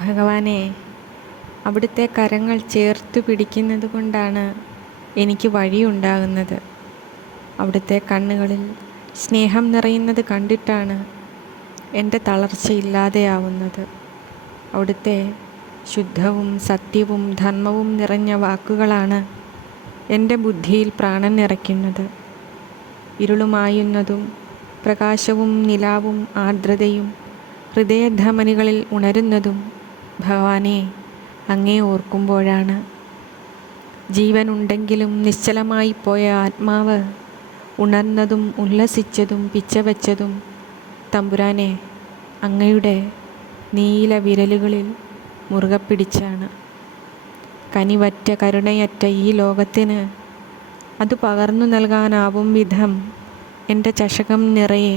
ഭഗവാനെ, അവിടുത്തെ കരങ്ങൾ ചേർത്ത് പിടിക്കുന്നത് കൊണ്ടാണ് എനിക്ക് വഴിയുണ്ടാകുന്നത്. അവിടുത്തെ കണ്ണുകളിൽ സ്നേഹം നിറയുന്നത് കണ്ടിട്ടാണ് എൻ്റെ തളർച്ചയില്ലാതെയാവുന്നത്. അവിടുത്തെ ശുദ്ധവും സത്യവും ധർമ്മവും നിറഞ്ഞ വാക്കുകളാണ് എൻ്റെ ബുദ്ധിയിൽ പ്രാണൻ നിറയ്ക്കുന്നത്. ഇരുളുമായുന്നതും പ്രകാശവും നിലാവും ആർദ്രതയും ഹൃദയധമനികളിൽ ഉണരുന്നതും ഭഗവാനെ അങ്ങേ ഓർക്കുമ്പോഴാണ്. ജീവനുണ്ടെങ്കിലും നിശ്ചലമായി പോയ ആത്മാവ് ഉണർന്നതും ഉല്ലസിച്ചതും പിച്ചവെച്ചതും തമ്പുരാനെ അങ്ങയുടെ നീല വിരലുകളിൽ മുറുകെ പിടിച്ചാണ്. കനിവറ്റ കരുണയറ്റ ഈ ലോകത്തിന് അത് പകർന്നു നൽകാനാവും വിധം എൻ്റെ ചഷകം നിറയെ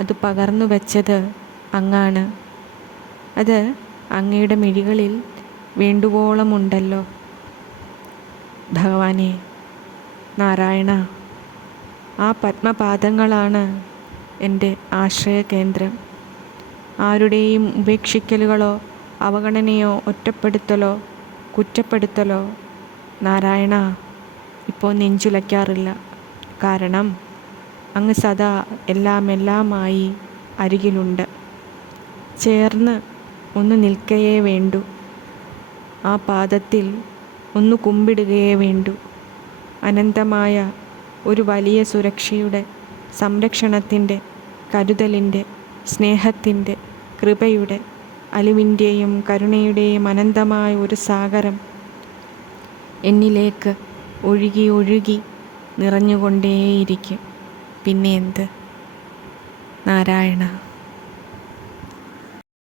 അത് പകർന്നു വച്ചത് അങ്ങാണ്. അത് അങ്ങയുടെ മിഴികളിൽ വേണ്ടുവോളമുണ്ടല്ലോ. ഭഗവാനെ, നാരായണ, ആ പത്മപാദങ്ങളാണ് എൻ്റെ ആശ്രയകേന്ദ്രം. ആരുടെയും ഉപേക്ഷിക്കലുകളോ അവഗണനയോ ഒറ്റപ്പെടുത്തലോ കുറ്റപ്പെടുത്തലോ നാരായണ ഇപ്പോൾ നെഞ്ചുലയ്ക്കാറില്ല. കാരണം അങ്ങ് സദാ എല്ലാമായി അരികിലുണ്ട്. ചേർന്ന് ഒന്ന് നിൽക്കയേ വേണ്ടു. ആ പാദത്തിൽ ഒന്ന് കുമ്പിടുകയേ വേണ്ടു. അനന്തമായ ഒരു വലിയ സുരക്ഷയുടെ, സംരക്ഷണത്തിൻ്റെ, കരുതലിൻ്റെ, സ്നേഹത്തിൻ്റെ, കൃപയുടെ, അലിവിൻ്റെയും കരുണയുടെയും അനന്തമായ ഒരു സാഗരം എന്നിലേക്ക് ഒഴുകി ഒഴുകി നിറഞ്ഞുകൊണ്ടേയിരിക്കും. പിന്നെ എന്ത് നാരായണ.